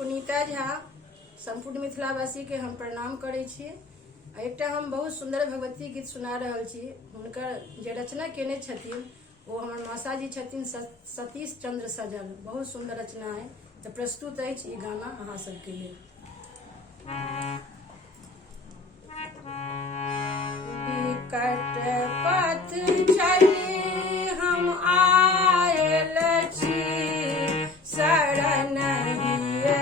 पुनीता झा संपूर्ण मिथिलावासी के हम प्रणाम करे छियै। एकटा हम बहुत सुंदर भगवती गीत सुना रहल छी। हुनकर जे रचना केने छथिन वो हमर मासाजी छथिन सतीश चंद्र सजल। बहुत सुंदर रचना है तो प्रस्तुत है ई गाना अहाँ सबके लिए। विकट पथ चली हम आयल छी, शरण हिये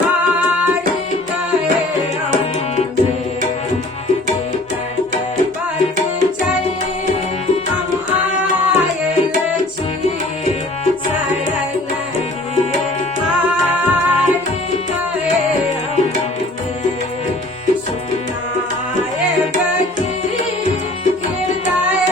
हार गए हमरे। विकट पथ चली हम आयल छी, शरण हिये हार गए हमरे। सुनाए बकी हृदय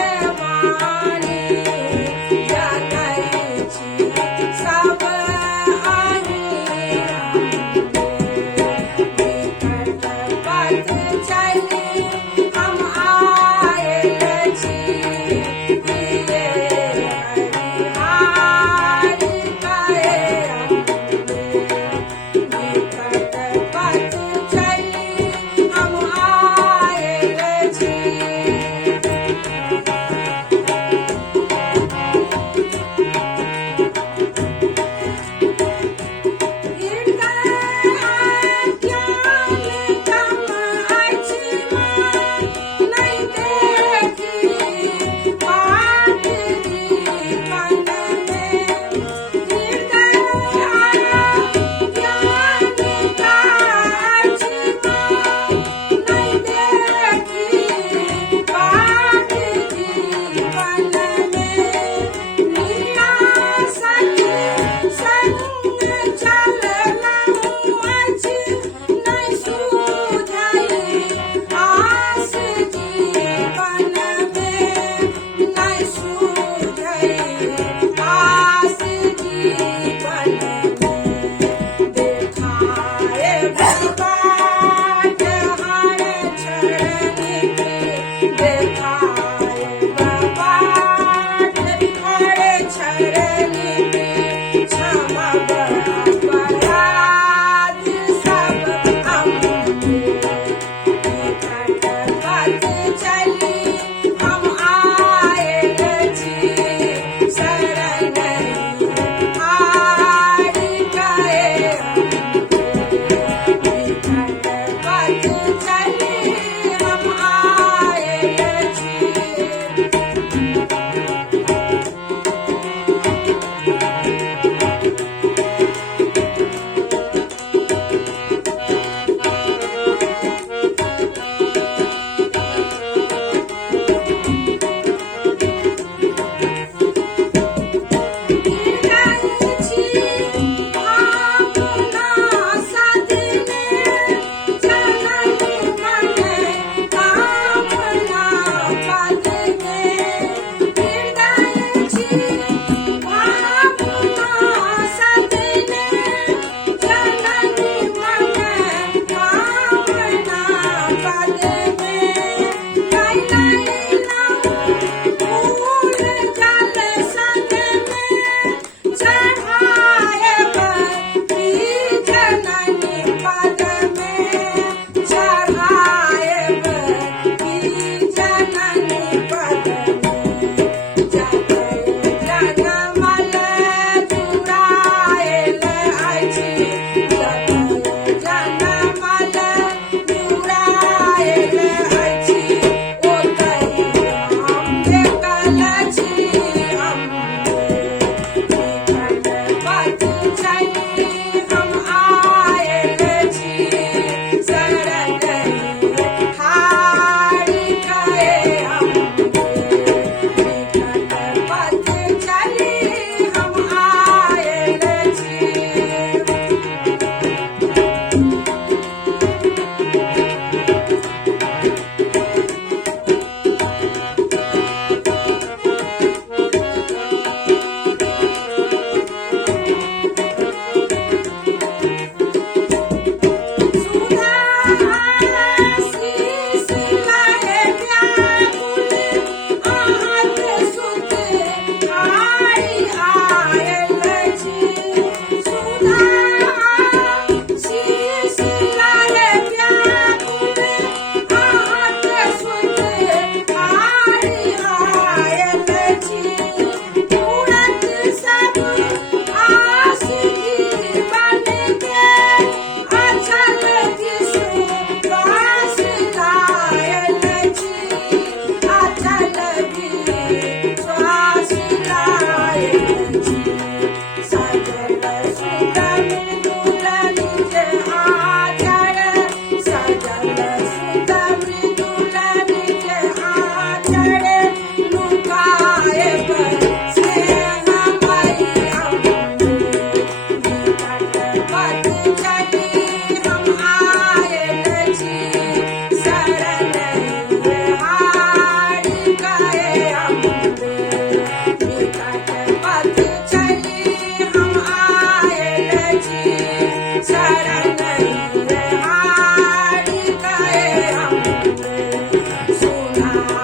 माया